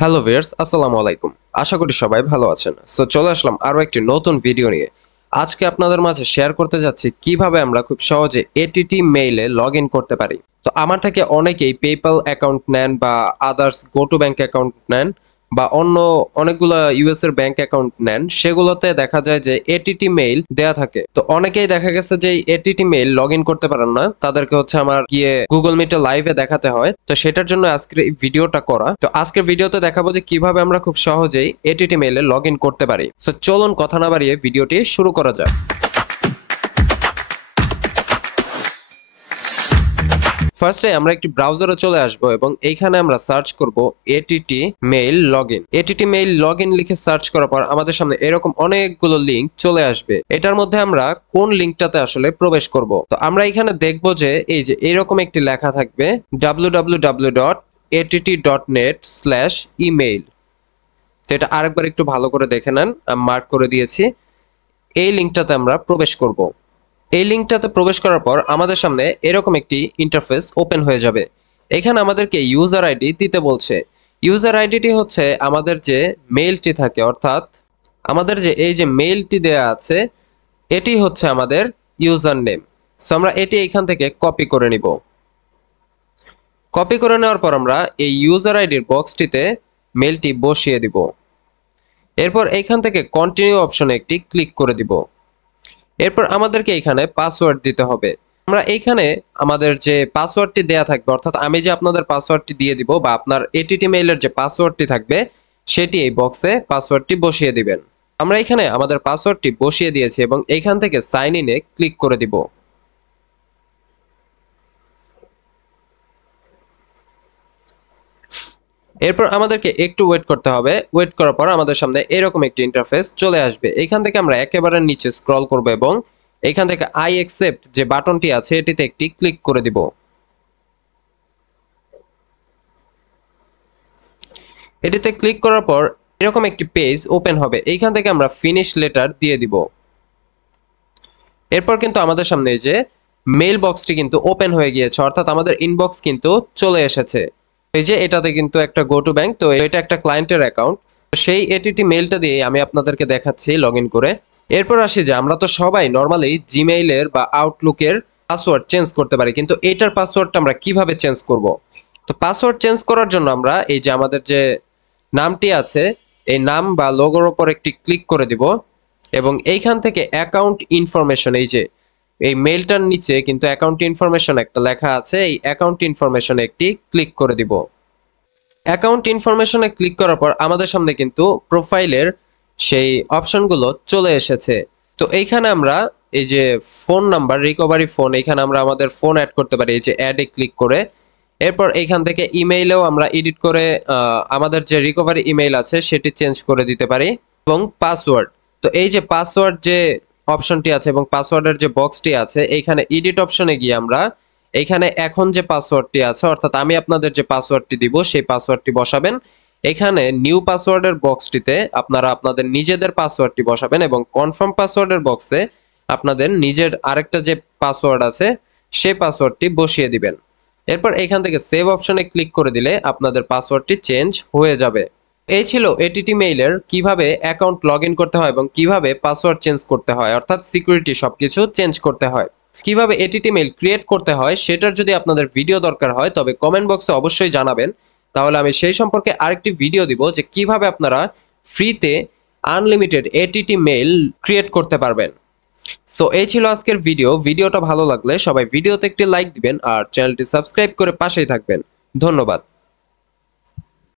Hello viewers, আসসালামু আলাইকুম। আশা করি সবাই ভালো আছেন। সো চলে আসলাম আরো একটি নতুন ভিডিও নিয়ে। আজকে আপনাদের মাঝে শেয়ার করতে যাচ্ছি কিভাবে আমরা খুব সহজে এটিটি মেইলে লগ ইন করতে পারি। তো আমার থেকে অনেকেই পেপ্যাল অ্যাকাউন্ট নেন বা others go to bank account নেন বা অন্য অনেকগুলো ইউএস এর ব্যাংক অ্যাকাউন্ট নেন, সেগুলোতে দেখা যায় যে এটিটি মেইল দেয়া থাকে। তো অনেকেই দেখা গেছে যে এটিটি মেইল লগ ইন করতে পারেন না, তাদেরকে হচ্ছে আমার গিয়ে গুগল মিটে লাইভে দেখাতে হয়। তো সেটার জন্য আজকের এই ভিডিওটা করা। তো আজকের ভিডিওতে দেখাবো যে কিভাবে আমরা খুব সহজেই এটিটি মেইলে লগ ইন করতে পারি। সো চলুন কথা না বাড়িয়ে ভিডিওটি শুরু করা যাক। ফার্স্টে আমরা একটি ব্রাউজারে চলে আসব এবং এইখানে আমরা সার্চ করব ATT mail login. ATT mail login লিখে সার্চ করার পর আমাদের সামনে এরকম অনেকগুলো লিংক চলে আসবে। এটার মধ্যে আমরা কোন লিংকটাতে আসলে প্রবেশ করব। তো আমরা এখানে দেখব যে এই যে এরকম একটি লেখা থাকবে www.att.net/email। তো এটা আরেকবার একটু ভালো করে দেখে নেন, আমি মার্ক করে দিয়েছি। এই লিংকটাতে আমরা প্রবেশ করব। এই লিংকটাতে প্রবেশ করার পর আমাদের সামনে এরকম একটি ইন্টারফেস ওপেন হয়ে যাবে। এখানে আমাদেরকে ইউজার আইডি দিতে বলছে। ইউজার আইডিটি হচ্ছে আমাদের যে মেইলটি থাকে, অর্থাৎ আমাদের যে এই যে মেইলটি দেয়া আছে এটি হচ্ছে আমাদের ইউজার নেম। সো আমরা এটি এখান থেকে কপি করে নিব। কপি করে নেওয়ার পর আমরা এই ইউজার আইডির বক্সটিতে মেইলটি বসিয়ে দিব। এরপর এইখান থেকে কন্টিনিউ অপশনে একটি ক্লিক করে দিব। এরপর আমাদেরকে এখানে পাসওয়ার্ড দিতে হবে। আমরা এইখানে আমাদের যে পাসওয়ার্ডটি দেয়া থাকবে, অর্থাৎ আমি যে আপনাদের পাসওয়ার্ডটি দিয়ে দিব বা আপনার এটিটি মেইলের যে পাসওয়ার্ডটি থাকবে সেটি এই বক্সে পাসওয়ার্ডটি বসিয়ে দিবেন। আমরা এখানে আমাদের পাসওয়ার্ডটি বসিয়ে দিয়েছি এবং এইখান থেকে সাইন ইনে ক্লিক করে দিব। এরপর আমাদেরকে একটু ওয়েট করতে হবে। ওয়েট করার পর আমাদের সামনে এরকম একটি ইন্টারফেস চলে আসবে। এখান থেকে আমরা একেবারে নিচে স্ক্রল করব এবং এখান থেকে আই অ্যাকসেপ্ট যে বাটনটি আছে এটিতে একটি ক্লিক করে দিব। এটিতে ক্লিক করার পর এরকম একটি পেজ ওপেন হবে। এইখান থেকে আমরা ফিনিশ লেটার দিয়ে দিব। এরপর কিন্তু আমাদের সামনে এই যে মেইল বক্সটি কিন্তু ওপেন হয়ে গিয়েছে, অর্থাৎ আমাদের ইনবক্স কিন্তু চলে এসেছে। এই যে এটাতে কিন্তু একটা গো টু ব্যাংক, তো এটা একটা ক্লায়েন্টের অ্যাকাউন্ট। সেই এটিটি মেইলটা দিয়ে আমি আপনাদেরকে দেখাচ্ছি লগ ইন করে। এরপর আসি যে আমরা তো সবাই নর্মালি জিমেইলের বা আউটলুকের পাসওয়ার্ড চেঞ্জ করতে পারি, কিন্তু এটার পাসওয়ার্ডটা আমরা কিভাবে চেঞ্জ করব। তো পাসওয়ার্ড চেঞ্জ করার জন্য আমরা এই যে আমাদের যে নামটি আছে এই নাম বা লোগোর উপর একটি ক্লিক করে দিব এবং এইখান থেকে অ্যাকাউন্ট ইনফরমেশন, এই যে এই মেইলটার নিচে কিন্তু অ্যাকাউন্ট ইনফরমেশন একটা লেখা আছে, এই অ্যাকাউন্ট ইনফরমেশনে একটি ক্লিক করে দিব। অ্যাকাউন্ট ইনফরমেশনে ক্লিক করার পর আমাদের সামনে কিন্তু প্রোফাইলের সেই অপশনগুলো চলে এসেছে। তো এইখানে আমরা এই যে ফোন নাম্বার, রিকভারি ফোন, এখানে আমরা আমাদের ফোন অ্যাড করতে পারি এই যে অ্যাডে ক্লিক করে। এরপর এইখান থেকে ইমেইলেও আমরা এডিট করে আমাদের যে রিকভারি ইমেইল আছে সেটি চেঞ্জ করে দিতে পারি এবং পাসওয়ার্ড। তো এই যে পাসওয়ার্ড যে অপশনটি আছে এবং পাসওয়ার্ডের যে বক্সটি আছে এইখানে এডিট অপশনে গিয়ে আমরা এইখানে এখন যে পাসওয়ার্ডটি আছে, অর্থাৎ আমি আপনাদের যে পাসওয়ার্ডটি দিব সেই পাসওয়ার্ডটি বসাবেন। এখানে নিউ পাসওয়ার্ডের বক্সটিতে আপনারা আপনাদের নিজেদের পাসওয়ার্ডটি বসাবেন এবং কনফার্ম পাসওয়ার্ডের বক্সে আপনাদের নিজের আরেকটা যে পাসওয়ার্ড আছে সেই পাসওয়ার্ডটি বসিয়ে দিবেন। এরপর এখান থেকে সেভ অপশনে ক্লিক করে দিলে আপনাদের পাসওয়ার্ডটি চেঞ্জ হয়ে যাবে। এই ছিল এটিটি মেইলের কিভাবে অ্যাকাউন্ট লগ ইন করতে হয় এবং কিভাবে পাসওয়ার্ড চেঞ্জ করতে হয়, অর্থাৎ সিকিউরিটি সবকিছু চেঞ্জ করতে হয়। কিভাবে এটিটি মেইল ক্রিয়েট করতে হয় সেটার যদি আপনাদের ভিডিও দরকার হয় তবে কমেন্ট বক্সে অবশ্যই জানাবেন, তাহলে আমি সেই সম্পর্কে আরেকটি ভিডিও দিব যে কিভাবে আপনারা ফ্রিতে আনলিমিটেড এটিটি মেইল ক্রিয়েট করতে পারবেন। সো এই ছিল আজকের ভিডিওটা ভালো লাগলে সবাই ভিডিওতে একটি লাইক দিবেন আর চ্যানেলটি সাবস্ক্রাইব করে পাশেই থাকবেন। ধন্যবাদ।